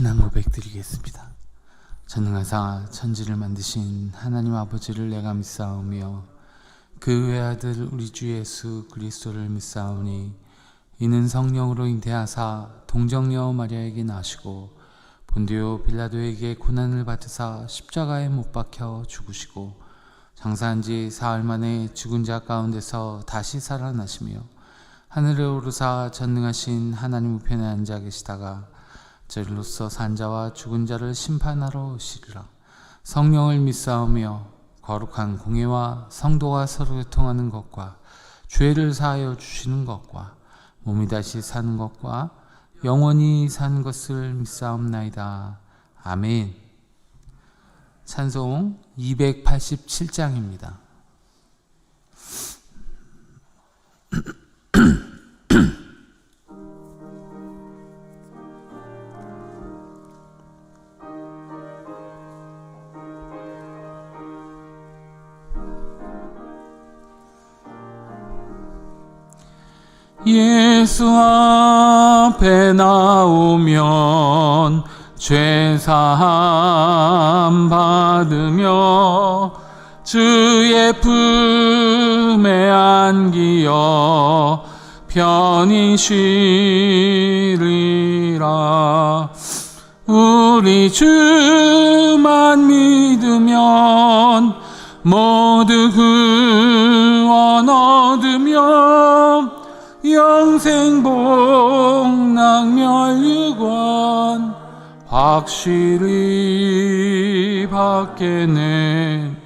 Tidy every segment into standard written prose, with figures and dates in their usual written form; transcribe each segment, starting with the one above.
신앙 고백 드리겠습니다. 전능하사 천지를 만드신 하나님 아버지를 내가 믿사오며 그 외아들 우리 주 예수 그리스도를 믿사오니 이는 성령으로 잉태하사 동정녀 마리아에게 나시고 본디오 빌라도에게 고난을 받으사 십자가에 못 박혀 죽으시고 장사한 지 사흘 만에 죽은 자 가운데서 다시 살아나시며 하늘에 오르사 전능하신 하나님 우편에 앉아 계시다가 저리로서 산 자와 죽은 자를 심판하러 오시리라. 성령을 믿사오며 거룩한 공예와 성도가 서로 교통하는 것과 죄를 사하여 주시는 것과 몸이 다시 사는 것과 영원히 사는 것을 믿사옵나이다. 아멘. 찬송 287장입니다. 예수 앞에 나오면 죄사함 받으며 주의 품에 안기어 편히 쉬리라. 우리 주만 믿으면 모두 구원 얻으며 영생 복락 멸류관 확실히 받겠네.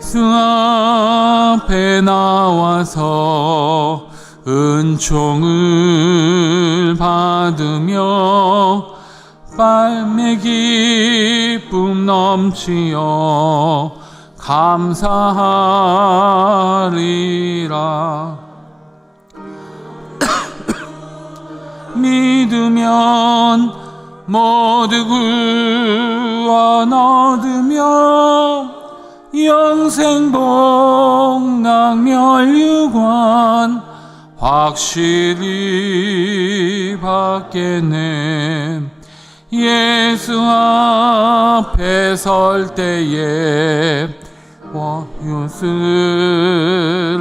주 앞에 나와서 은총을 받으며 빨매 기쁨 넘치어 감사하리라. 믿으면 모두 구원 얻으며 영생 복락 멸류관 확실히 받겠네. 예수 앞에 설 때에 옷을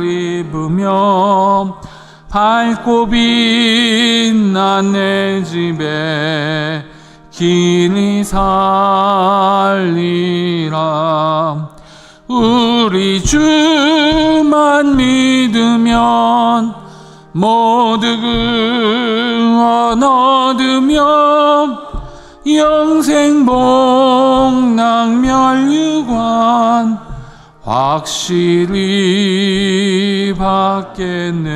입으며 밝고 빛난 내 집에 길이 살리라. 우리 주만 믿으면 모두 구원 얻으며 영생 복락 멸류관 확실히 받겠네.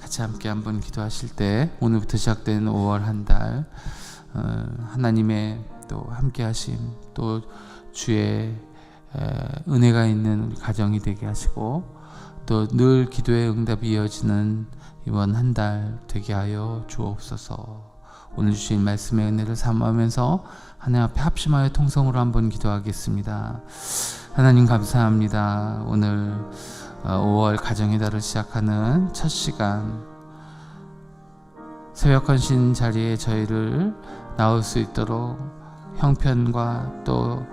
같이 함께 한번 기도하실 때 오늘부터 시작된 5월 한 달 하나님의 또 함께 하심 또 주의 은혜가 있는 우리 가정이 되게 하시고 또 늘 기도의 응답이 이어지는 이번 한 달 되게 하여 주옵소서. 오늘 주신 말씀의 은혜를 사모하면서 하나님 앞에 합심하여 통성으로 한번 기도하겠습니다. 하나님 감사합니다. 오늘 5월 가정의 달을 시작하는 첫 시간 새벽 헌신 자리에 저희를 나올 수 있도록 형편과 또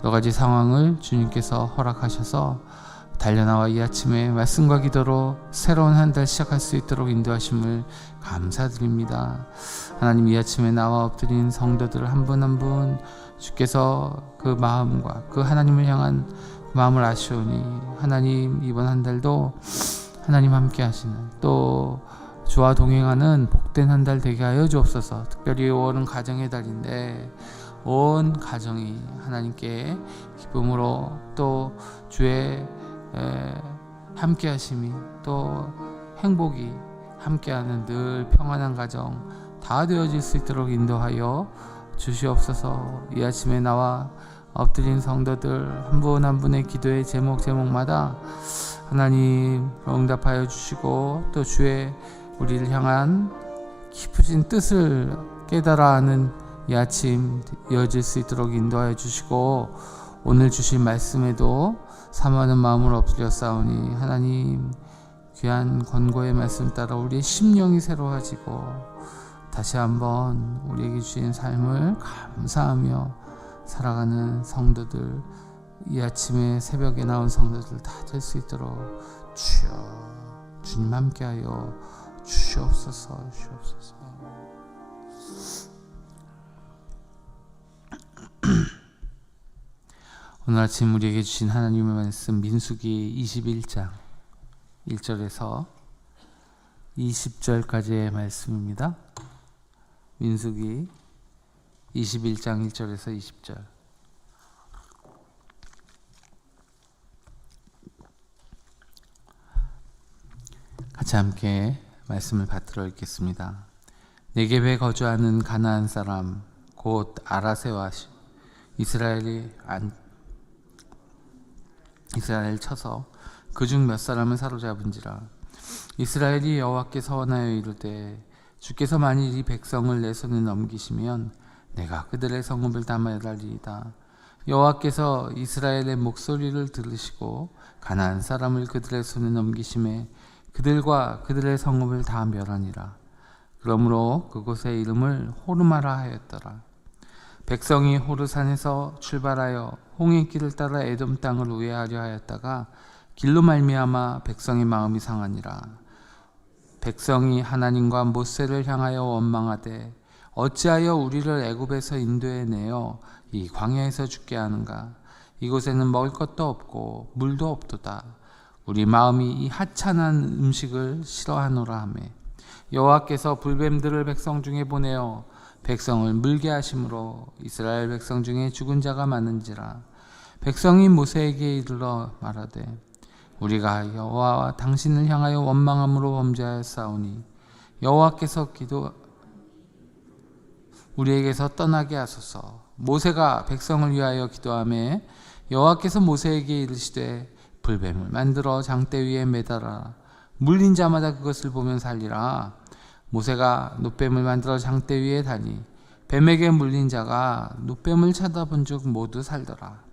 여러 가지 상황을 주님께서 허락하셔서 달려나와 이 아침에 말씀과 기도로 새로운 한 달 시작할 수 있도록 인도하심을 감사드립니다. 하나님, 이 아침에 나와 엎드린 성도들 한 분 한 분 주께서 그 마음과 그 하나님을 향한 마음을 아시오니 하나님, 이번 한 달도 하나님 함께 하시는 또 주와 동행하는 복된 한 달 되게 하여 주옵소서. 특별히 5월은 가정의 달인데 온 가정이 하나님께 기쁨으로 또 주의 함께 하심이 또 행복이 함께하는 늘 평안한 가정 다 되어질 수 있도록 인도하여 주시옵소서. 이 아침에 나와 엎드린 성도들 한 분 한 분의 기도의 제목마다 하나님 응답하여 주시고 또 주의 우리를 향한 깊으신 뜻을 깨달아 하는 이 아침 이어질 수 있도록 인도하여 주시고 오늘 주신 말씀에도 사모하는 마음으로 엎드려 싸우니 하나님 귀한 권고의 말씀 따라 우리의 심령이 새로워지고 다시 한번 우리에게 주신 삶을 감사하며 살아가는 성도들, 이 아침에 새벽에 나온 성도들 다 될 수 있도록 주여, 주님 함께하여 주시옵소서. 오늘 아침 우리에게 주신 하나님의 말씀, 민수기 21장 1절에서 20절까지의 말씀입니다. 민수기 21장 1절에서 20절. 같이 함께 말씀을 받들어 읽겠습니다. 네겝에 거주하는 가나안 사람 곧 아라세와 이스라엘 쳐서 그중 몇 사람을 사로잡은지라. 이스라엘이 여호와께 서원하여 이르되 주께서 만일 이 백성을 내 손에 넘기시면 내가 그들의 성읍을 다 멸하리이다. 여호와께서 이스라엘의 목소리를 들으시고 가나안 사람을 그들의 손에 넘기심에 그들과 그들의 성읍을 다 멸하니라. 그러므로 그곳의 이름을 호르마라 하였더라. 백성이 호르산에서 출발하여 홍해길을 따라 에돔 땅을 우회하려 하였다가 길로 말미암아 백성의 마음이 상하니라. 백성이 하나님과 모세를 향하여 원망하되 어찌하여 우리를 애굽에서 인도해 내어 이 광야에서 죽게 하는가? 이곳에는 먹을 것도 없고 물도 없도다. 우리 마음이 이 하찮은 음식을 싫어하노라 하며 여호와께서 불뱀들을 백성 중에 보내어 백성을 물게 하심으로 이스라엘 백성 중에 죽은 자가 많은지라. 백성이 모세에게 이르러 말하되 우리가 여호와와 당신을 향하여 원망함으로 범죄하였사오니 여호와께서 우리에게서 떠나게 하소서. 모세가 백성을 위하여 기도하며 여호와께서 모세에게 이르시되 불뱀을 만들어 장대 위에 매달아 물린 자마다 그것을 보면 살리라. 모세가 놋뱀을 만들어 장대 위에 다니 뱀에게 물린 자가 놋뱀을 쳐다본 즉 모두 살더라.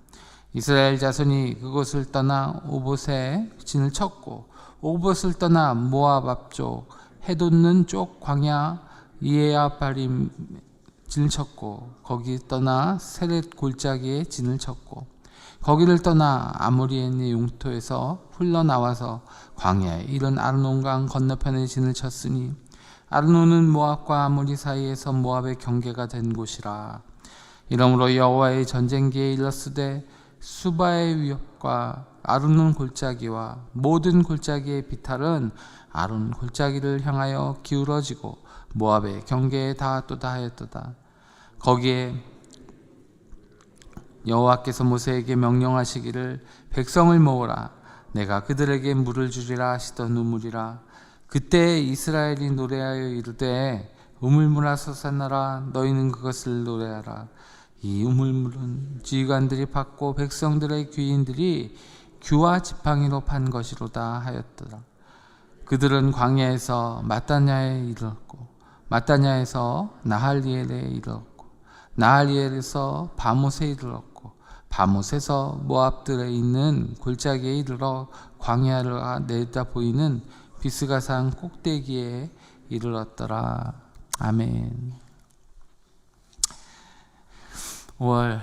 이스라엘 자손이 그곳을 떠나 오봇에 진을 쳤고 오봇을 떠나 모압 앞쪽 해돋는 쪽 광야 이에야바림 진을 쳤고 거기 떠나 세렛 골짜기에 진을 쳤고 거기를 떠나 아모리의 용토에서 흘러나와서 광야에 이른 아르논강 건너편에 진을 쳤으니 아르논은 모압과 아모리 사이에서 모압의 경계가 된 곳이라. 이러므로 여호와의 전쟁기에 일렀으되 수바의 위협과 아르논 골짜기와 모든 골짜기의 비탈은 아론 골짜기를 향하여 기울어지고 모압의 경계에 닿았도다 하였도다. 거기에 여호와께서 모세에게 명령하시기를 백성을 모으라. 내가 그들에게 물을 주리라 하시던 우물이라. 그때 이스라엘이 노래하여 이르되 우물물아 솟아나라. 너희는 그것을 노래하라. 이 우물물은 지휘관들이 받고 백성들의 귀인들이 규와 지팡이로 판 것이로다 하였더라. 그들은 광야에서 마따냐에 이르렀고 마따냐에서 나할리엘에 이르렀고 나할리엘에서 바못에 이르렀고 바못에서 모압들에 있는 골짜기에 이르러 광야를 내다 보이는 비스가산 꼭대기에 이르렀더라. 아멘. 5월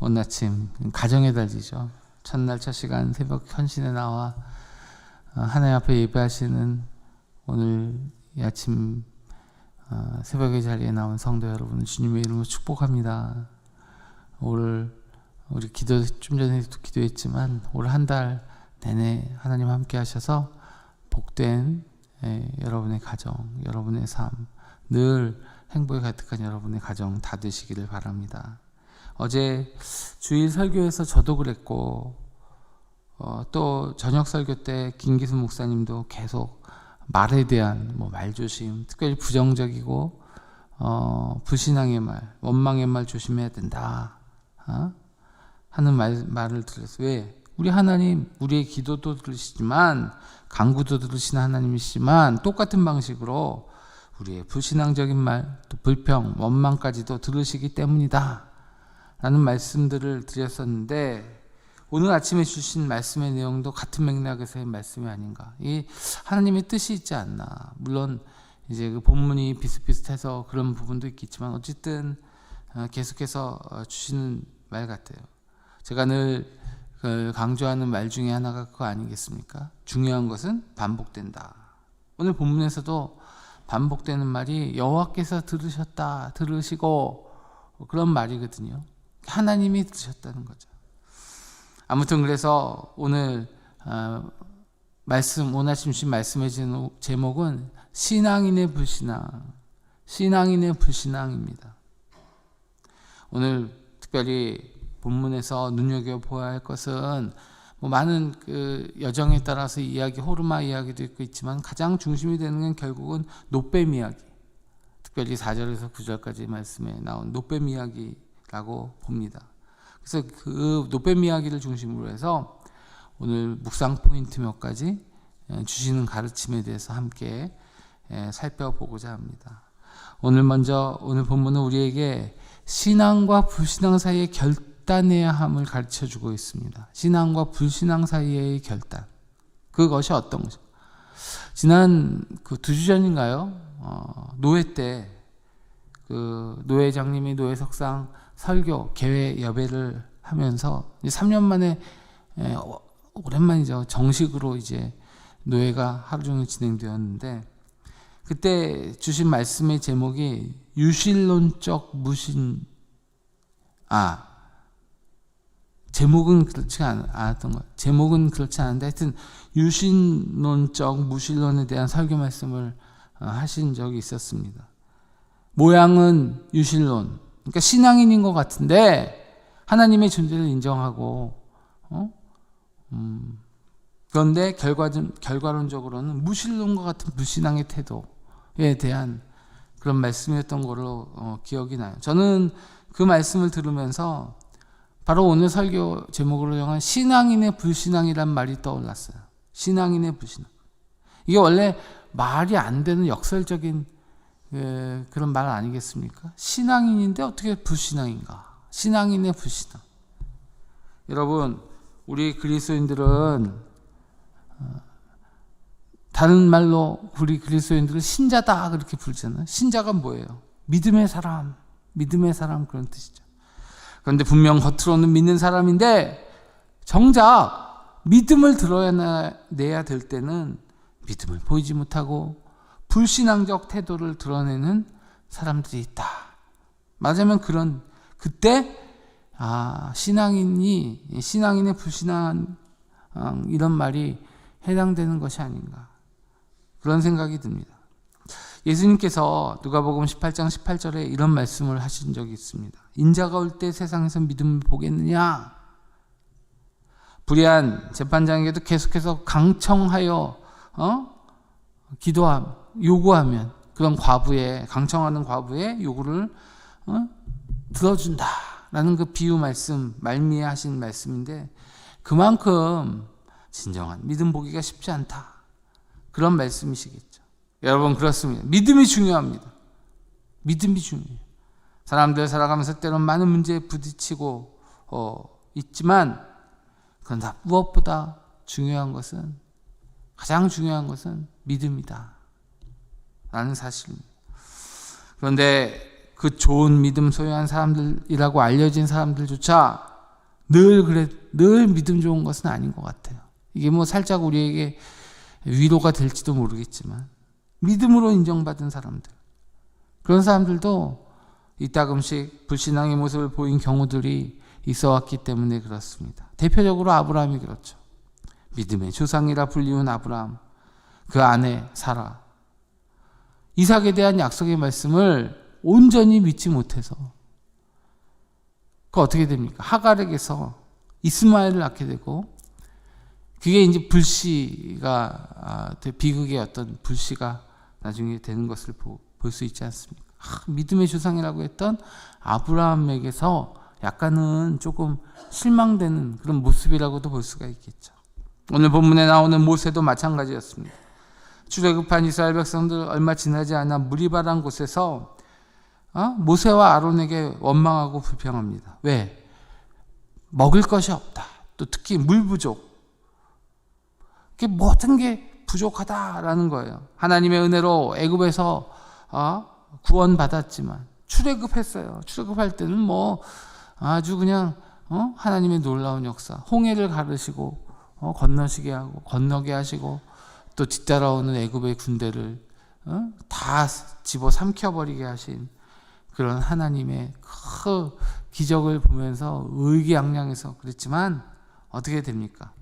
오늘 아침 가정의 달이죠. 첫날 첫 시간 새벽 헌신에 나와 하나님 앞에 예배하시는 오늘 이 아침 새벽의 자리에 나온 성도 여러분 주님의 이름으로 축복합니다. 오늘 우리 좀 전에도 기도했지만 올 한 달 내내 하나님 함께 하셔서 복된 여러분의 가정, 여러분의 삶, 늘 행복에 가득한 여러분의 가정 다 되시기를 바랍니다. 어제 주일 설교에서 저도 그랬고 또 저녁 설교 때 김기수 목사님도 계속 말에 대한 말조심, 특별히 부정적이고 불신앙의 말, 원망의 말 조심해야 된다 하는 말을 들었어요. 왜? 우리 하나님 우리의 기도도 들으시지만 간구도 들으시는 하나님이시지만 똑같은 방식으로 우리의 불신앙적인 말, 또 불평, 원망까지도 들으시기 때문이다 라는 말씀들을 드렸었는데 오늘 아침에 주신 말씀의 내용도 같은 맥락에서의 말씀이 아닌가. 이 하나님의 뜻이 있지 않나. 물론 이제 그 본문이 비슷비슷해서 그런 부분도 있겠지만 어쨌든 계속해서 주시는 말 같아요. 제가 늘 강조하는 말 중에 하나가 그거 아니겠습니까? 중요한 것은 반복된다. 오늘 본문에서도 반복되는 말이 여호와께서 들으시고 그런 말이거든요. 하나님이 들으셨다는 거죠. 아무튼 그래서 오늘 오늘 아침 주신 말씀의 제목은 신앙인의 불신앙, 신앙인의 불신앙입니다. 오늘 특별히 본문에서 눈여겨보아야 할 것은 많은 그 여정에 따라서 호르마 이야기도 있지만 가장 중심이 되는 건 결국은 놋뱀 이야기, 특별히 4절에서 9절까지 말씀에 나온 놋뱀 이야기라고 봅니다. 그래서 그 놋뱀 이야기를 중심으로 해서 오늘 묵상 포인트 몇 가지 주시는 가르침에 대해서 함께 살펴보고자 합니다. 오늘 본문은 우리에게 신앙과 불신앙 사이의 결단해야 함을 가르쳐주고 있습니다. 신앙과 불신앙 사이의 결단. 그것이 어떤 것이죠? 지난 2주 전인가요? 노회 때 노 회장님이 노회석상 설교 개회 여배를 하면서 3년 만에 오랜만이죠. 정식으로 이제 노회가 하루 종일 진행되었는데 그때 주신 말씀의 제목이 유실론적 제목은 그렇지 않았던 거예요. 제목은 그렇지 않은데 하여튼 유실론적 무신론에 대한 설교 말씀을 하신 적이 있었습니다. 모양은 유실론, 그러니까 신앙인인 것 같은데 하나님의 존재를 인정하고 그런데 결과론적으로는 무신론과 같은 불신앙의 태도에 대한 그런 말씀이었던 걸로 기억이 나요. 저는 그 말씀을 들으면서 바로 오늘 설교 제목으로 정한 신앙인의 불신앙이란 말이 떠올랐어요. 신앙인의 불신앙. 이게 원래 말이 안 되는 역설적인 그런 말 아니겠습니까? 신앙인인데 어떻게 불신앙인가? 신앙인의 불신앙. 여러분, 우리 그리스도인들은 다른 말로 우리 그리스도인들은 신자다 그렇게 부르잖아요. 신자가 뭐예요? 믿음의 사람 그런 뜻이죠. 그런데 분명 겉으로는 믿는 사람인데 정작 믿음을 드러내야 될 때는 믿음을 보이지 못하고 불신앙적 태도를 드러내는 사람들이 있다. 맞으면 그때 신앙인의 불신앙 이런 말이 해당되는 것이 아닌가 그런 생각이 듭니다. 예수님께서 누가복음 18장 18절에 이런 말씀을 하신 적이 있습니다. 인자가 올 때 세상에서 믿음을 보겠느냐? 불의한 재판장에게도 계속해서 강청하여 요구하면 그런 강청하는 과부의 요구를 들어준다라는 그 비유 말씀 말미에 하신 말씀인데 그만큼 진정한 믿음 보기가 쉽지 않다 그런 말씀이시겠죠. 여러분 그렇습니다. 믿음이 중요합니다. 믿음이 중요해요. 사람들 살아가면서 때론 많은 문제에 부딪히고 있지만 그러나 무엇보다 가장 중요한 것은 믿음이다 라는 사실입니다. 그런데 그 좋은 믿음 소유한 사람들이라고 알려진 사람들조차 늘 믿음 좋은 것은 아닌 것 같아요. 이게 살짝 우리에게 위로가 될지도 모르겠지만 믿음으로 인정받은 사람들, 그런 사람들도 이따금씩 불신앙의 모습을 보인 경우들이 있어 왔기 때문에 그렇습니다. 대표적으로 아브라함이 그렇죠. 믿음의 조상이라 불리운 아브라함, 그 아내 사라, 이삭에 대한 약속의 말씀을 온전히 믿지 못해서 어떻게 됩니까? 하갈에게서 이스마엘을 낳게 되고 그게 이제 비극의 어떤 불씨가 나중에 되는 것을 볼 수 있지 않습니까? 믿음의 조상이라고 했던 아브라함에게서 약간은 조금 실망되는 그런 모습이라고도 볼 수가 있겠죠. 오늘 본문에 나오는 모세도 마찬가지였습니다. 출애굽한 이스라엘 백성들 얼마 지나지 않아 무리바란 곳에서 모세와 아론에게 원망하고 불평합니다. 왜? 먹을 것이 없다. 또 특히 물 부족. 모든 게 부족하다라는 거예요. 하나님의 은혜로 애굽에서 구원받았지만 출애굽했어요. 출애굽할 때는 뭐 아주 그냥 하나님의 놀라운 역사, 홍해를 가르시고 건너시게 하고 건너게 하시고 또 뒤따라오는 애굽의 군대를 다 집어삼켜버리게 하신 그런 하나님의 그 기적을 보면서 의기양양해서 그랬지만 어떻게 됩니까?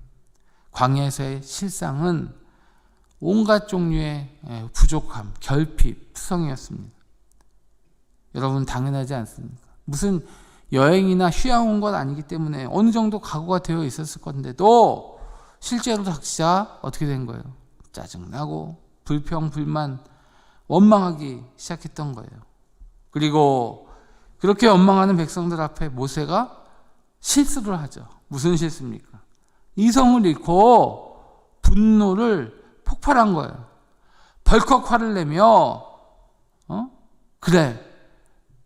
광야에서의 실상은 온갖 종류의 부족함, 결핍, 투성이었습니다. 여러분 당연하지 않습니까? 무슨 여행이나 휴양 온 것 아니기 때문에 어느 정도 각오가 되어 있었을 건데도 실제로 각자 어떻게 된 거예요? 짜증나고 불평, 불만, 원망하기 시작했던 거예요. 그리고 그렇게 원망하는 백성들 앞에 모세가 실수를 하죠. 무슨 실수입니까? 이성을 잃고 분노를 폭발한 거예요. 벌컥 화를 내며 그래,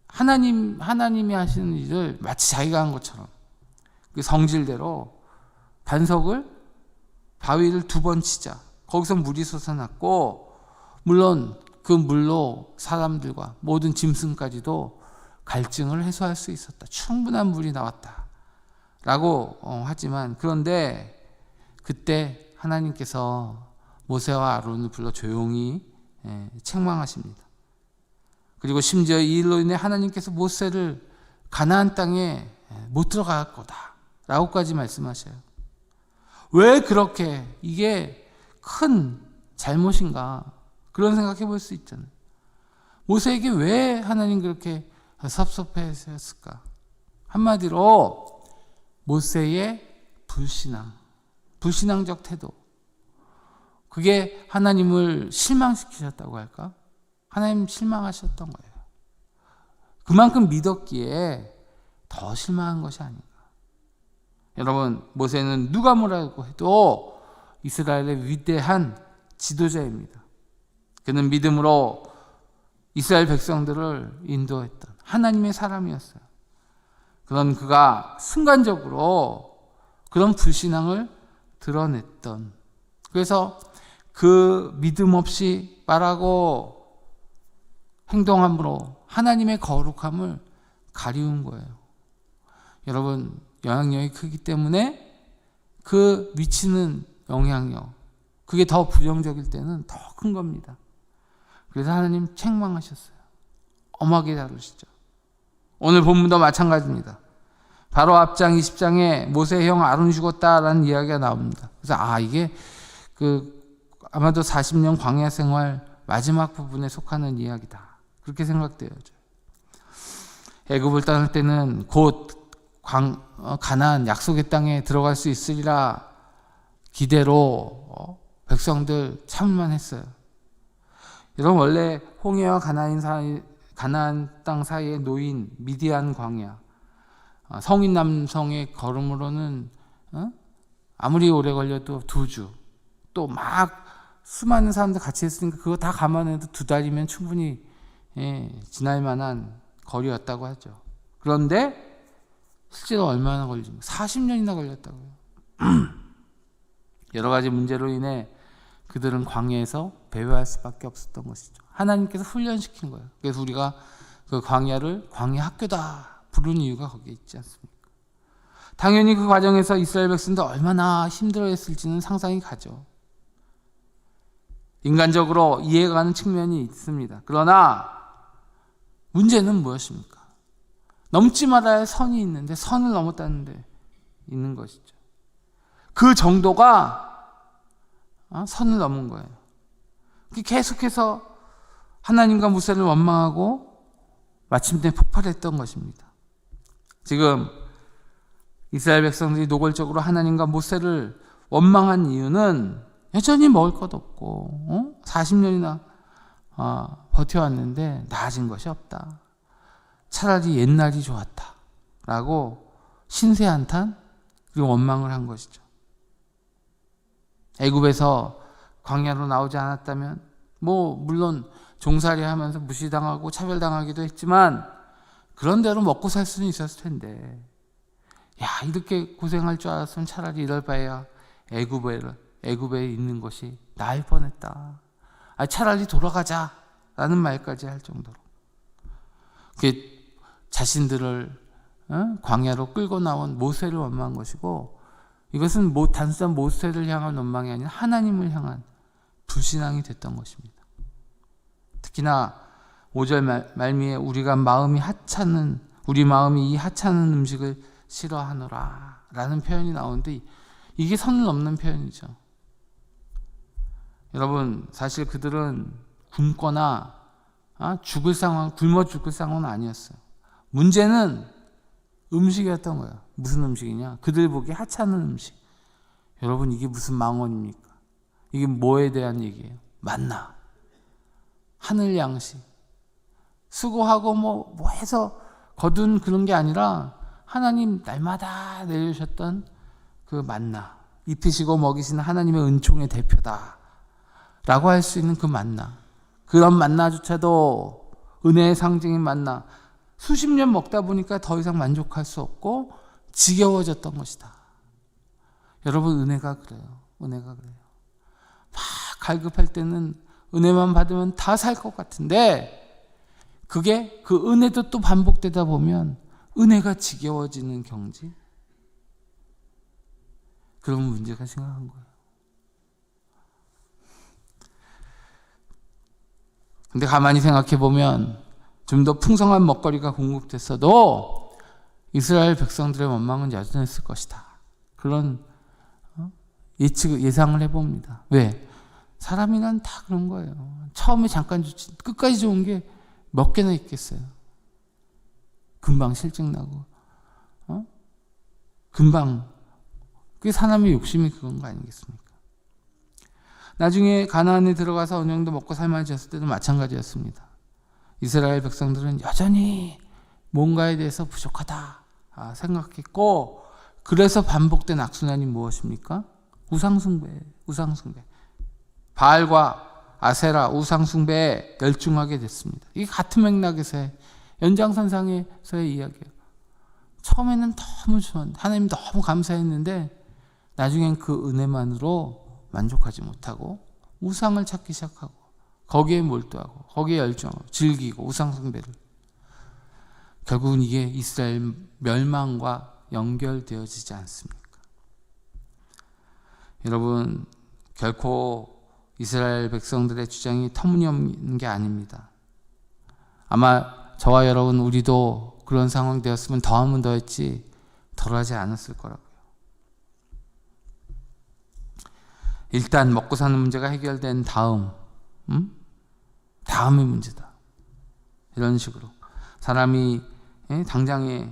하나님이 하시는 일을 마치 자기가 한 것처럼 그 성질대로 반석을 바위를 2번 치자. 거기서 물이 솟아났고 물론 그 물로 사람들과 모든 짐승까지도 갈증을 해소할 수 있었다. 충분한 물이 나왔다 라고 하지만 그런데 그때 하나님께서 모세와 아론을 불러 조용히 책망하십니다. 그리고 심지어 이 일로 인해 하나님께서 모세를 가나안 땅에 못 들어갈 거다 라고까지 말씀하셔요. 왜 그렇게 이게 큰 잘못인가 그런 생각해 볼 수 있잖아요. 모세에게 왜 하나님 그렇게 섭섭해 하셨을까? 한마디로 모세의 불신앙적 태도, 그게 하나님을 실망시키셨다고 할까? 하나님 실망하셨던 거예요. 그만큼 믿었기에 더 실망한 것이 아닌가. 여러분, 모세는 누가 뭐라고 해도 이스라엘의 위대한 지도자입니다. 그는 믿음으로 이스라엘 백성들을 인도했던 하나님의 사람이었어요. 그런 그가 순간적으로 그런 불신앙을 드러냈던, 그래서 그 믿음 없이 말하고 행동함으로 하나님의 거룩함을 가리운 거예요. 여러분, 영향력이 크기 때문에 그 미치는 영향력, 그게 더 부정적일 때는 더 큰 겁니다. 그래서 하나님 책망하셨어요. 엄하게 다루시죠. 오늘 본문도 마찬가지입니다. 바로 앞장 20장에 모세의 형 아론이 죽었다라는 이야기가 나옵니다. 그래서 이게 아마도 40년 광야 생활 마지막 부분에 속하는 이야기다, 그렇게 생각돼요. 애굽을 떠날 때는 곧 가나안 약속의 땅에 들어갈 수 있으리라 기대로 백성들 참을만 했어요. 여러분, 원래 홍해와 가나안 땅 사이에 놓인 미디안 광야, 성인 남성의 걸음으로는 아무리 오래 걸려도 2주, 또 막 수많은 사람들 같이 했으니까 그거 다 감안해도 2달이면 충분히 지날 만한 거리였다고 하죠. 그런데 실제로 얼마나 걸립니까? 40년이나 걸렸다고요. 여러 가지 문제로 인해 그들은 광야에서 배회할 수밖에 없었던 것이죠. 하나님께서 훈련시킨 거예요. 그래서 우리가 그 광야를 광야 학교다 부르는 이유가 거기에 있지 않습니까? 당연히 그 과정에서 이스라엘 백성들 얼마나 힘들어했을지는 상상이 가죠. 인간적으로 이해가 가는 측면이 있습니다. 그러나 문제는 무엇입니까? 넘지 말아야 할 선이 있는데 선을 넘었다는 데 있는 것이죠. 그 정도가 선을 넘은 거예요. 계속해서 하나님과 모세를 원망하고 마침내 폭발했던 것입니다. 지금 이스라엘 백성들이 노골적으로 하나님과 모세를 원망한 이유는 여전히 먹을 것 없고 40년이나 버텨왔는데 나아진 것이 없다. 차라리 옛날이 좋았다 라고 신세 한탄, 그리고 원망을 한 것이죠. 애굽에서 광야로 나오지 않았다면 물론 종살이 하면서 무시당하고 차별당하기도 했지만 그런 대로 먹고 살 수는 있었을 텐데, 이렇게 고생할 줄 알았으면 차라리 이럴 바에야 애굽에 애굽에 있는 것이 나을 뻔했다. 차라리 돌아가자라는 말까지 할 정도로 자신들을 광야로 끌고 나온 모세를 원망한 것이고, 이것은 단순한 모세를 향한 원망이 아니라 하나님을 향한 불신앙이 됐던 것입니다. 특히나 5절 말미에 우리 마음이 이 하찮은 음식을 싫어하노라 라는 표현이 나오는데, 이게 선을 넘는 표현이죠. 여러분, 사실 그들은 굶거나 굶어 죽을 상황은 아니었어요. 문제는 음식이었던 거예요. 무슨 음식이냐? 그들 보기에 하찮은 음식. 여러분, 이게 무슨 망언입니까? 이게 뭐에 대한 얘기예요? 만나, 하늘 양식, 수고하고 뭐 해서 거둔 그런 게 아니라 하나님 날마다 내려주셨던 그 만나, 입히시고 먹이시는 하나님의 은총의 대표다 라고 할 수 있는 그 만나, 그런 만나조차도 은혜의 상징인 만나, 수십 년 먹다 보니까 더 이상 만족할 수 없고 지겨워졌던 것이다. 여러분, 은혜가 그래요. 막 갈급할 때는 은혜만 받으면 다 살 것 같은데, 그게 그 은혜도 또 반복되다 보면 은혜가 지겨워지는 경지, 그런 문제가 생각한 거예요. 근데 가만히 생각해 보면 좀 더 풍성한 먹거리가 공급됐어도 이스라엘 백성들의 원망은 여전했을 것이다. 그런 예상을 해봅니다. 왜? 사람이란 다 그런 거예요. 처음에 잠깐 좋지 끝까지 좋은 게 몇 개나 있겠어요. 금방 실증나고 금방, 그게 사람의 욕심이 그런 거 아니겠습니까? 나중에 가나안에 들어가서 어느 정도 먹고 살만해졌을 때도 마찬가지였습니다. 이스라엘 백성들은 여전히 뭔가에 대해서 부족하다 생각했고, 그래서 반복된 악순환이 무엇입니까? 우상숭배. 바알과 아세라 우상숭배에 열중하게 됐습니다. 이게 같은 맥락에서의 연장선상에서의 이야기예요. 처음에는 너무 좋은, 하나님 너무 감사했는데 나중엔 그 은혜만으로 만족하지 못하고 우상을 찾기 시작하고 거기에 몰두하고 거기에 열중하고 즐기고 우상숭배를, 결국은 이게 이스라엘 멸망과 연결되어지지 않습니까? 여러분, 결코 이스라엘 백성들의 주장이 터무니없는 게 아닙니다. 아마 저와 여러분, 우리도 그런 상황이 되었으면 더하면 더했지 덜하지 않았을 거라고요. 일단 먹고 사는 문제가 해결된 다음의 문제다. 이런 식으로 사람이 당장에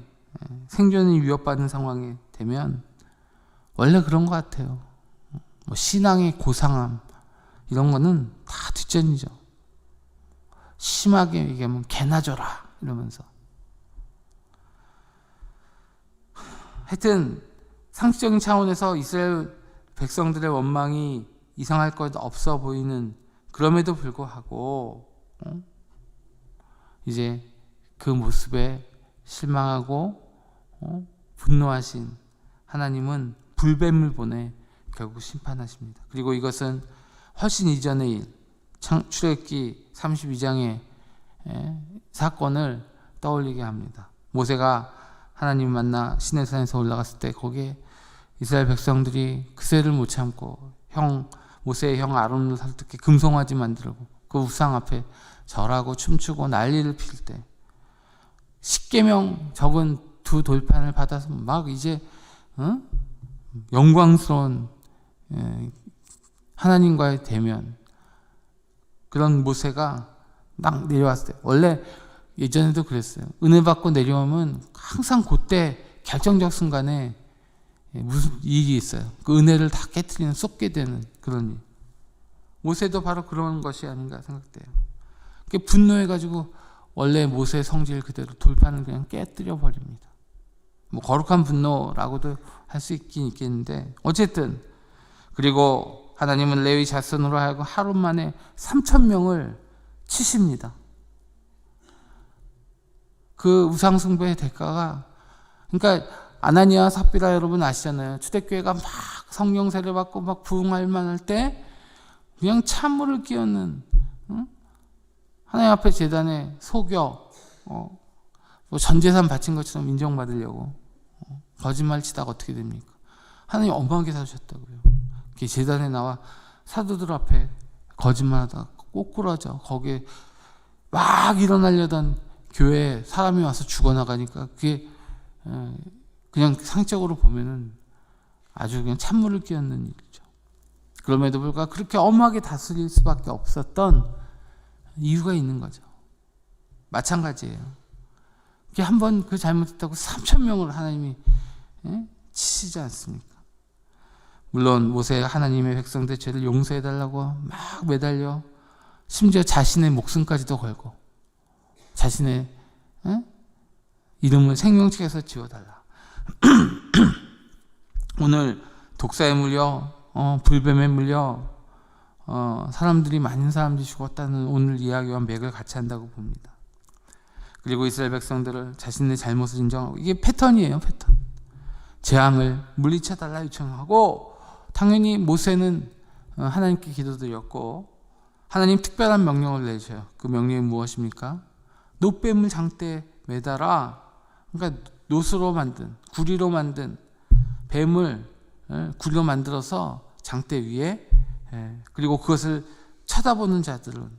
생존이 위협받는 상황이 되면 원래 그런 것 같아요. 신앙의 고상함 이런 거는 다 뒷전이죠. 심하게 얘기하면 개나 줘라 이러면서. 하여튼 상식적인 차원에서 이스라엘 백성들의 원망이 이상할 것 없어 보이는, 그럼에도 불구하고 이제 그 모습에 실망하고 분노하신 하나님은 불뱀을 보내 결국 심판하십니다. 그리고 이것은 훨씬 이전의 일, 출애굽기 32장의 사건을 떠올리게 합니다. 모세가 하나님 만나 시내산에서 올라갔을 때 거기에 이스라엘 백성들이 그새를 못 참고 모세의 형 아론을 설득해 금송아지 만들고 그 우상 앞에 절하고 춤추고 난리를 피울 때 10계명 적은 두 돌판을 받아서 막 이제 영광스러운 하나님과의 대면, 그런 모세가 막 내려왔을 때, 원래 예전에도 그랬어요. 은혜 받고 내려오면 항상 그때 결정적 순간에 무슨 일이 있어요. 그 은혜를 다 깨트리는, 쏟게 되는 그런 일. 모세도 바로 그런 것이 아닌가 생각돼요. 분노해가지고 원래 모세의 성질 그대로 돌판을 그냥 깨뜨려 버립니다. 거룩한 분노라고도 할 수 있긴 있겠는데, 어쨌든 그리고 하나님은 레위 자손으로 하여금 하루 만에 3,000명을 치십니다. 그 우상숭배의 대가가, 그러니까 아나니아 삽비라 여러분 아시잖아요. 초대교회가 막 성령 세례 받고 막 부흥할 만할 때 그냥 찬물을 끼얹는, 하나님 앞에 제단에 속여 뭐 전 재산 바친 것처럼 인정받으려고 거짓말 치다가 어떻게 됩니까? 하나님 엄하게 사주셨다고요. 제단에 나와 사도들 앞에 거짓말하다가 꼬꾸라져 거기에 막 일어나려던 교회에 사람이 와서 죽어나가니까 그게 그냥 상적으로 보면은 아주 그냥 찬물을 끼얹는 일이죠. 그럼에도 불구하고 그렇게 엄하게 다스릴 수밖에 없었던 이유가 있는 거죠. 마찬가지예요. 한번 그 잘못했다고 3,000명을 하나님이 치시지 않습니까? 물론 모세가 하나님의 백성들 죄를 용서해달라고 막 매달려 심지어 자신의 목숨까지도 걸고 자신의 이름을 생명책에서 지워달라. 오늘 독사에 물려 불뱀에 물려 사람들이 많은 사람들이 죽었다는 오늘 이야기와 맥을 같이 한다고 봅니다. 그리고 이스라엘 백성들을 자신의 잘못을 인정하고, 이게 패턴이에요. 패턴. 재앙을 물리쳐달라 요청하고, 당연히 모세는 하나님께 기도드렸고 하나님 특별한 명령을 내주셔요. 그 명령이 무엇입니까? 노뱀을 장대에 매달아, 그러니까 노수로 만든, 구리로 만든 뱀을 구리로 만들어서 장대 위에, 그리고 그것을 쳐다보는 자들은,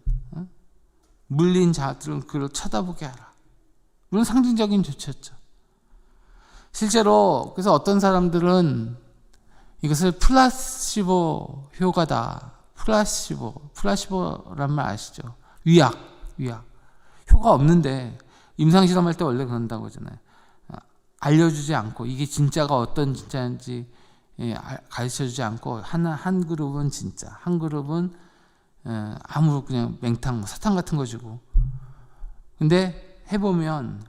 물린 자들은 그걸 쳐다보게 하라. 물론 상징적인 조치였죠. 실제로 그래서 어떤 사람들은 이것을 플라시보 효과다. 플라시보란 말 아시죠? 위약. 효과 없는데 임상실험할 때 원래 그런다고 하잖아요. 알려주지 않고 이게 진짜가 어떤 진짜인지 가르쳐주지 않고 한 그룹은 진짜, 한 그룹은 아무 그냥 맹탕, 사탕 같은 거 주고. 근데 해보면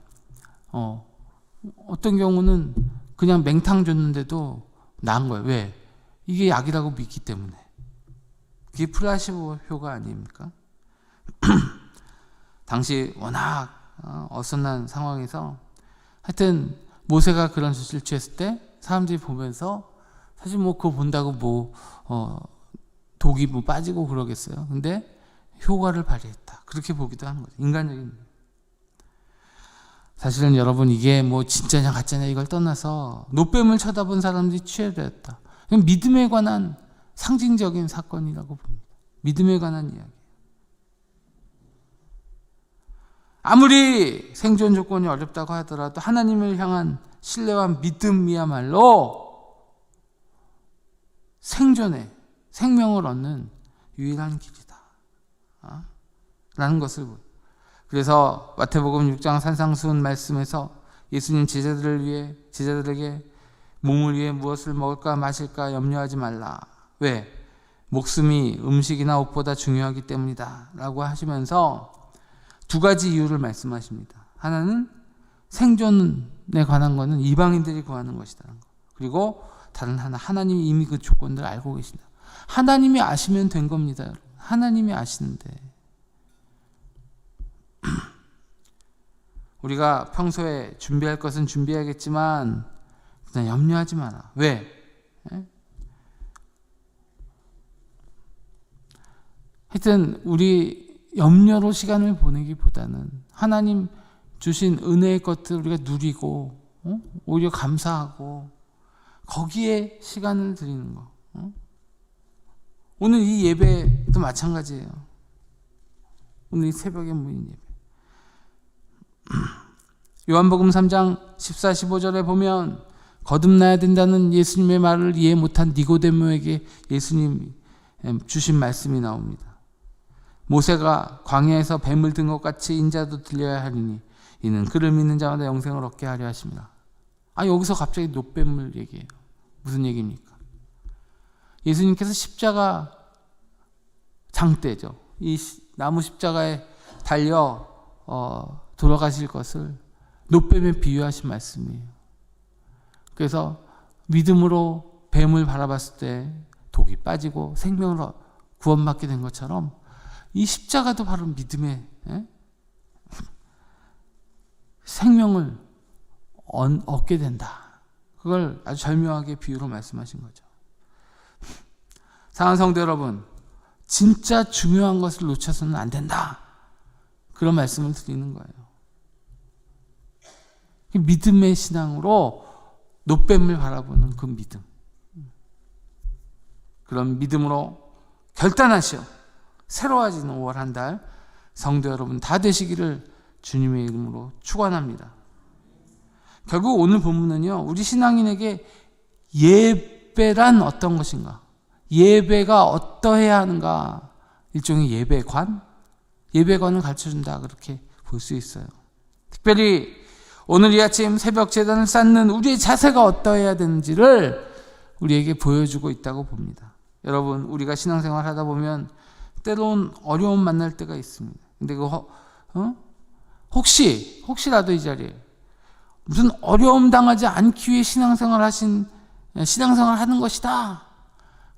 어떤 경우는 그냥 맹탕 줬는데도 나은 거예요. 왜? 이게 약이라고 믿기 때문에. 그게 플라시보 효과 아닙니까? 당시 워낙 어수선한 상황에서 하여튼 모세가 그런 조치를 취했을 때 사람들이 보면서 사실 뭐 그거 본다고 뭐 독이 뭐 빠지고 그러겠어요. 근데 효과를 발휘했다. 그렇게 보기도 하는 거죠. 인간적인. 사실은 여러분 이게 뭐 진짜냐 가짜냐 이걸 떠나서 노뱀을 쳐다본 사람들이 취해되었다. 믿음에 관한 상징적인 사건이라고 봅니다. 믿음에 관한 이야기. 아무리 생존 조건이 어렵다고 하더라도 하나님을 향한 신뢰와 믿음이야말로 생존에 생명을 얻는 유일한 길이다 라는 것을 보여요. 그래서 마태복음 6장 산상수훈 말씀에서 예수님 제자들에게 몸을 위해 무엇을 먹을까 마실까 염려하지 말라. 왜? 목숨이 음식이나 옷보다 중요하기 때문이다 라고 하시면서 두 가지 이유를 말씀하십니다. 하나는 생존에 관한 것은 이방인들이 구하는 것이다. 그리고 다른 하나, 하나님이 이미 그 조건들을 알고 계신다. 하나님이 아시면 된 겁니다. 여러분. 하나님이 아시는데 우리가 평소에 준비할 것은 준비하겠지만 그냥 염려하지 마라. 왜? 하여튼 우리 염려로 시간을 보내기보다는 하나님 주신 은혜의 것들 우리가 누리고 오히려 감사하고 거기에 시간을 드리는 거. 오늘 이 예배도 마찬가지예요. 오늘 이 새벽에 모인 예배. 요한복음 3장 14, 15절에 보면 거듭나야 된다는 예수님의 말을 이해 못한 니고데모에게 예수님이 주신 말씀이 나옵니다. 모세가 광야에서 뱀을 든 것 같이 인자도 들려야 하리니 이는 그를 믿는 자마다 영생을 얻게 하려 하십니다. 여기서 갑자기 노뱀을 얘기해요. 무슨 얘기입니까? 예수님께서 십자가 장대죠. 이 나무 십자가에 달려 돌아가실 것을 노뱀에 비유하신 말씀이에요. 그래서 믿음으로 뱀을 바라봤을 때 독이 빠지고 생명을 구원받게 된 것처럼 이 십자가도 바로 믿음의 생명을 얻게 된다. 그걸 아주 절묘하게 비유로 말씀하신 거죠. 사랑하는 성도 여러분, 진짜 중요한 것을 놓쳐서는 안 된다. 그런 말씀을 드리는 거예요. 믿음의 신앙으로 노뱀을 바라보는 그 믿음. 그런 믿음으로 결단하시어 새로워지는 5월 한 달 성도 여러분 다 되시기를 주님의 이름으로 축원합니다. 결국 오늘 본문은요, 우리 신앙인에게 예배란 어떤 것인가, 예배가 어떠해야 하는가, 일종의 예배관을 가르쳐준다, 그렇게 볼 수 있어요. 특별히 오늘 이 아침 새벽 제단을 쌓는 우리의 자세가 어떠해야 되는지를 우리에게 보여주고 있다고 봅니다. 여러분, 우리가 신앙생활 하다 보면 때로는 어려움 만날 때가 있습니다. 근데 혹시라도 이 자리에 무슨 어려움 당하지 않기 위해 신앙생활 하는 것이다,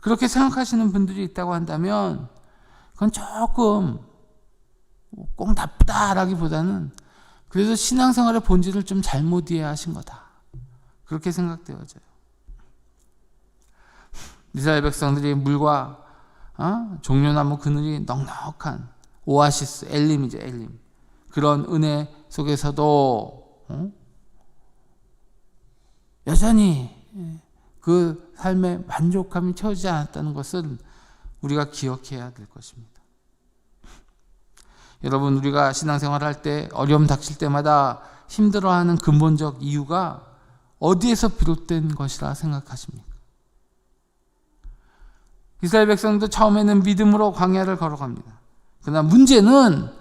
그렇게 생각하시는 분들이 있다고 한다면 그건 조금 꼭 나쁘다라기보다는 그래서 신앙생활의 본질을 좀 잘못 이해하신 거다, 그렇게 생각되어져요. 이스라엘 백성들이 물과 종려나무 그늘이 넉넉한 오아시스, 엘림이죠, 엘림. 그런 은혜 속에서도 여전히 그 삶의 만족감이 채워지지 않았다는 것은 우리가 기억해야 될 것입니다. 여러분, 우리가 신앙생활을 할 때 어려움 닥칠 때마다 힘들어하는 근본적 이유가 어디에서 비롯된 것이라 생각하십니까? 이스라엘 백성도 처음에는 믿음으로 광야를 걸어갑니다. 그러나 문제는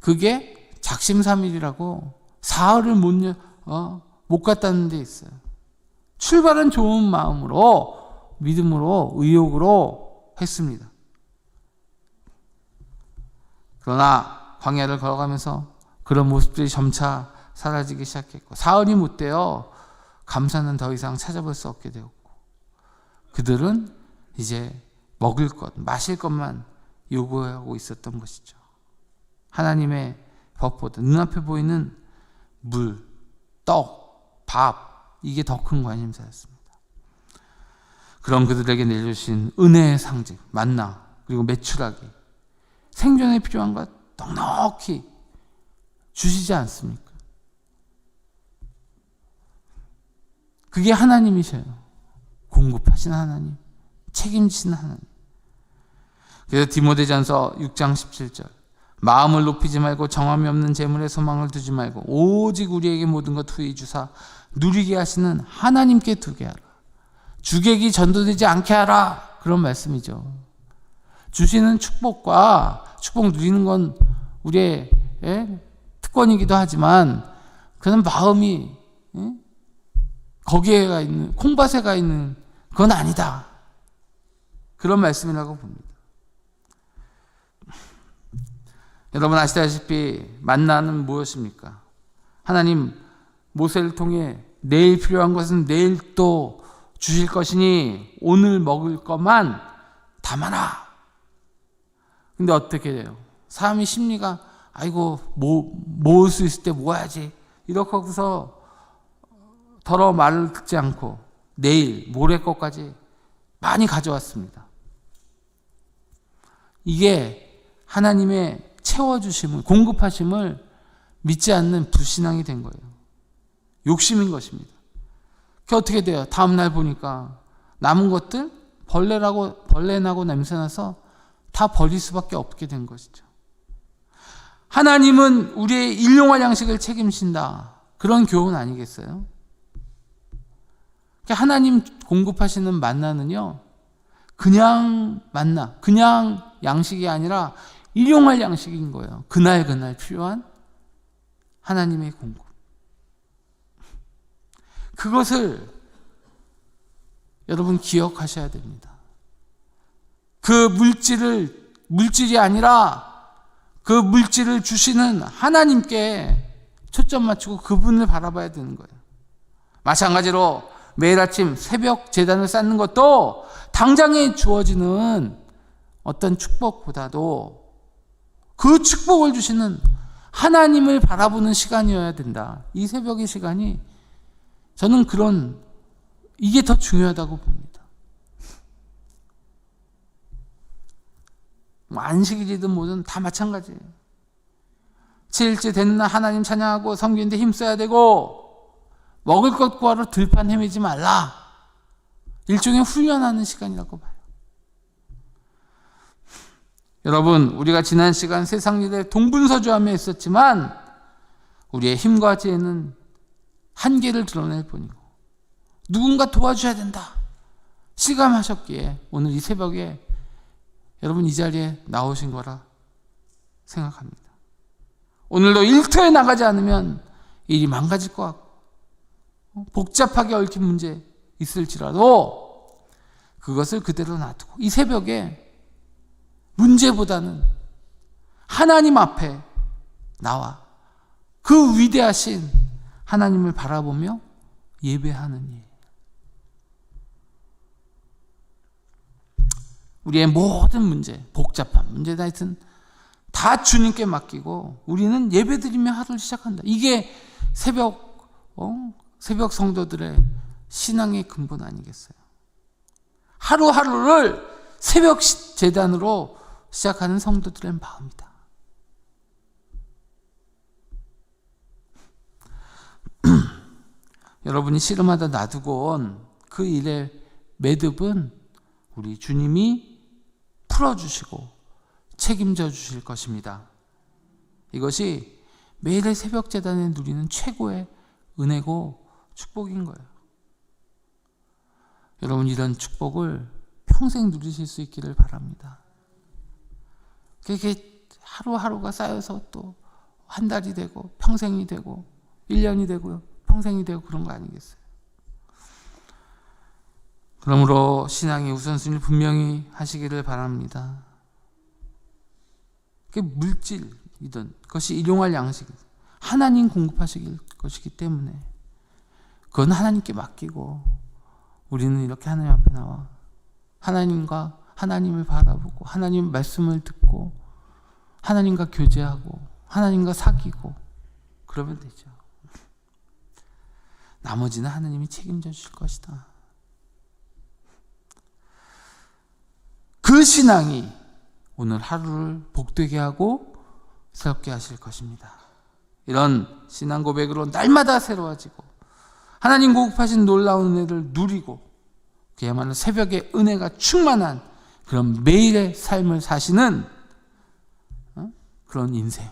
그게 작심삼일이라고 사흘을 못 갔다는 데 있어요. 출발은 좋은 마음으로, 믿음으로, 의욕으로 했습니다. 그러나 광야를 걸어가면서 그런 모습들이 점차 사라지기 시작했고, 사흘이 못 되어 감사는 더 이상 찾아볼 수 없게 되었고, 그들은 이제 먹을 것, 마실 것만 요구하고 있었던 것이죠. 하나님의 법보다 눈앞에 보이는 물, 떡, 밥, 이게 더 큰 관심사였습니다. 그럼 그들에게 내려주신 은혜의 상징, 만나, 그리고 메추라기, 생존에 필요한 것 넉넉히 주시지 않습니까? 그게 하나님이셔요. 공급하신 하나님, 책임지는 하나님. 그래서 디모데전서 6장 17절, 마음을 높이지 말고 정함이 없는 재물에 소망을 두지 말고 오직 우리에게 모든 것 후히 주사 누리게 하시는 하나님께 두게 하라. 주객이 전도되지 않게 하라, 그런 말씀이죠. 주시는 축복과 축복 누리는 건 우리의 특권이기도 하지만 그는 마음이 거기에 가 있는, 콩밭에 가 있는 그건 아니다, 그런 말씀이라고 봅니다. 여러분 아시다시피 만나는 무엇입니까? 하나님 모세를 통해 내일 필요한 것은 내일 또 주실 것이니 오늘 먹을 것만 담아라. 근데 어떻게 돼요? 사람이 심리가 아이고 모을 수 있을 때 모아야지, 이렇게 하고서 더러워 말을 듣지 않고 내일 모레 것까지 많이 가져왔습니다. 이게 하나님의 채워주심을, 공급하심을 믿지 않는 불신앙이 된 거예요. 욕심인 것입니다. 그게 어떻게 돼요? 다음날 보니까 남은 것들 벌레나고 냄새나서 다 버릴 수밖에 없게 된 것이죠. 하나님은 우리의 일용할 양식을 책임진다, 그런 교훈 아니겠어요? 하나님 공급하시는 만나는요, 그냥 만나, 그냥 양식이 아니라 일용할 양식인 거예요. 그날 필요한 하나님의 공급. 그것을 여러분 기억하셔야 됩니다. 그 물질이 아니라 그 물질을 주시는 하나님께 초점 맞추고 그분을 바라봐야 되는 거예요. 마찬가지로 매일 아침 새벽 제단을 쌓는 것도 당장에 주어지는 어떤 축복보다도 그 축복을 주시는 하나님을 바라보는 시간이어야 된다. 이 새벽의 시간이 저는 그런 이게 더 중요하다고 봅니다. 안식일이든 뭐든 다 마찬가지예요. 7일째 되는 날 하나님 찬양하고 섬기는데 힘써야 되고, 먹을 것 구하러 들판 헤매지 말라. 일종의 훈련하는 시간이라고 봐요. 여러분, 우리가 지난 시간 세상 일에 동분서주하며 있었지만 우리의 힘과 지혜는 한계를 드러낼 뿐이고 누군가 도와줘야 된다 실감하셨기에 오늘 이 새벽에 여러분 이 자리에 나오신 거라 생각합니다. 오늘도 일터에 나가지 않으면 일이 망가질 것 같고 복잡하게 얽힌 문제 있을지라도 그것을 그대로 놔두고 이 새벽에 문제보다는 하나님 앞에 나와 그 위대하신 하나님을 바라보며 예배하는 일. 우리의 모든 문제, 복잡한 문제다 하여튼 다 주님께 맡기고 우리는 예배드리며 하루를 시작한다. 이게 새벽 성도들의 신앙의 근본 아니겠어요? 하루하루를 새벽 제단으로 시작하는 성도들의 마음이다. 여러분이 씨름하다 놔두고 온 그 일의 매듭은 우리 주님이 풀어주시고 책임져 주실 것입니다. 이것이 매일의 새벽 제단에 누리는 최고의 은혜고 축복인 거예요. 여러분 이런 축복을 평생 누리실 수 있기를 바랍니다. 그게 하루하루가 쌓여서 또 한 달이 되고 평생이 되고 1년이 되고요. 평생이 되고 그런 거 아니겠어요? 그러므로 신앙의 우선순위를 분명히 하시기를 바랍니다. 그게 물질이든 그것이 일용할 양식 하나님 공급하실 것이기 때문에 그건 하나님께 맡기고 우리는 이렇게 하나님 앞에 나와 하나님과 하나님을 바라보고 하나님 말씀을 듣고 하나님과 교제하고 하나님과 사귀고 그러면 되죠. 나머지는 하나님이 책임져 주실 것이다. 그 신앙이 오늘 하루를 복되게 하고 새롭게 하실 것입니다. 이런 신앙 고백으로 날마다 새로워지고 하나님 공급하신 놀라운 은혜를 누리고 그야말로 새벽에 은혜가 충만한 그런 매일의 삶을 사시는 그런 인생,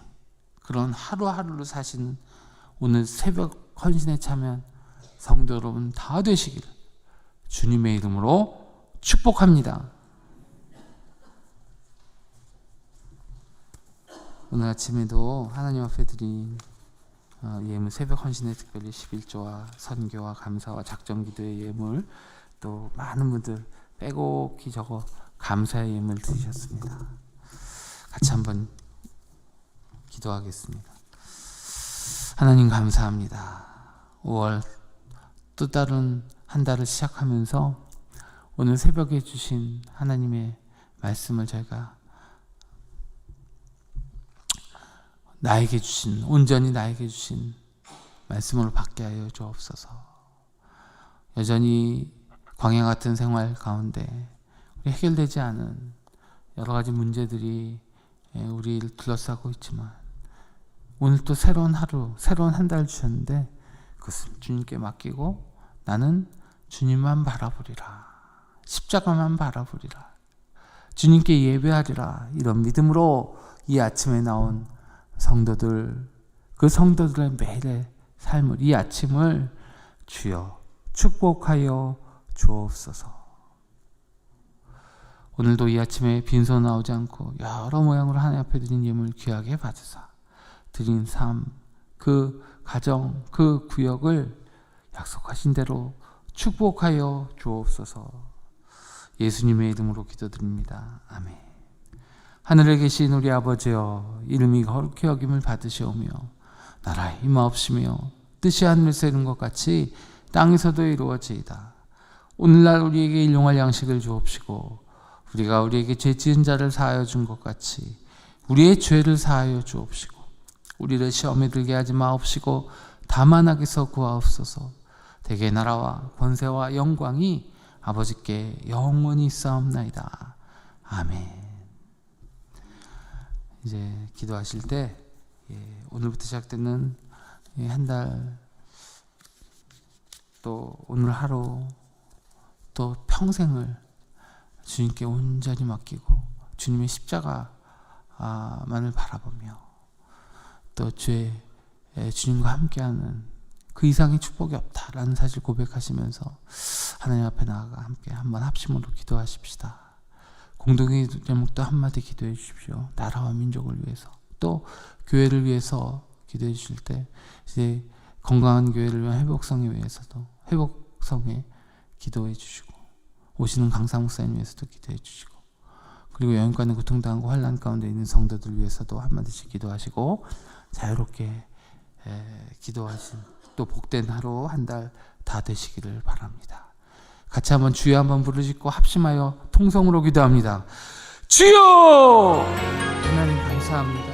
그런 하루하루를 사시는 오늘 새벽 헌신에 참여한 성도 여러분 다 되시기를 주님의 이름으로 축복합니다. 오늘 아침에도 하나님 앞에 드린 예물 새벽 헌신의 특별히 11조와 선교와 감사와 작정기도의 예물 또 많은 분들 빼곡히 적어 감사의 예물 드리셨습니다. 같이 한번 기도하겠습니다. 하나님 감사합니다. 5월 또 다른 한 달을 시작하면서 오늘 새벽에 주신 하나님의 말씀을 저희가 온전히 나에게 주신 말씀으로 받게 하여 주옵소서. 여전히 광야 같은 생활 가운데 해결되지 않은 여러 가지 문제들이 우리를 둘러싸고 있지만 오늘 또 새로운 하루, 새로운 한 달 주셨는데 그것을 주님께 맡기고 나는 주님만 바라보리라. 십자가만 바라보리라. 주님께 예배하리라. 이런 믿음으로 이 아침에 나온 성도들, 그 성도들의 매일의 삶을 이 아침을 주여 축복하여 주옵소서. 오늘도 이 아침에 빈손 나오지 않고 여러 모양으로 하나님 앞에 드린 예물 귀하게 받으사 드린 삶, 그 가정, 그 구역을 약속하신 대로 축복하여 주옵소서. 예수님의 이름으로 기도드립니다. 아멘. 하늘에 계신 우리 아버지여, 이름이 거룩히 여김을 받으시오며 나라의 임하옵시며 뜻이 하늘에서 이룬 것 같이 땅에서도 이루어지이다. 오늘날 우리에게 일용할 양식을 주옵시고 우리가 우리에게 죄 지은 자를 사하여 준 것 같이 우리의 죄를 사하여 주옵시고 우리를 시험에 들게 하지 마옵시고 다만 악에서 구하옵소서. 대개 나라와 권세와 영광이 아버지께 영원히 있사옵나이다. 아멘. 이제 기도하실 때 오늘부터 시작되는 한 달, 또 오늘 하루, 또 평생을 주님께 온전히 맡기고 주님의 십자가만을 바라보며 또 주님과 함께하는 그 이상의 축복이 없다라는 사실 고백하시면서 하나님 앞에 나아가 함께 한번 합심으로 기도하십시다. 공동의 제목도 한마디 기도해 주십시오. 나라와 민족을 위해서, 또 교회를 위해서 기도해 주실 때 이제 건강한 교회를 위한 회복성에 위해서도 회복성에 기도해 주시고, 오시는 강사 목사님 위해서도 기도해 주시고, 그리고 영육간에 고통당하고 환난 가운데 있는 성도들 위해서도 한마디씩 기도하시고 자유롭게 기도하신 또 복된 하루 한 달 다 되시기를 바랍니다. 같이 한번 주여 한번 부르짖고 합심하여 통성으로 기도합니다. 주여! 하나님 감사합니다.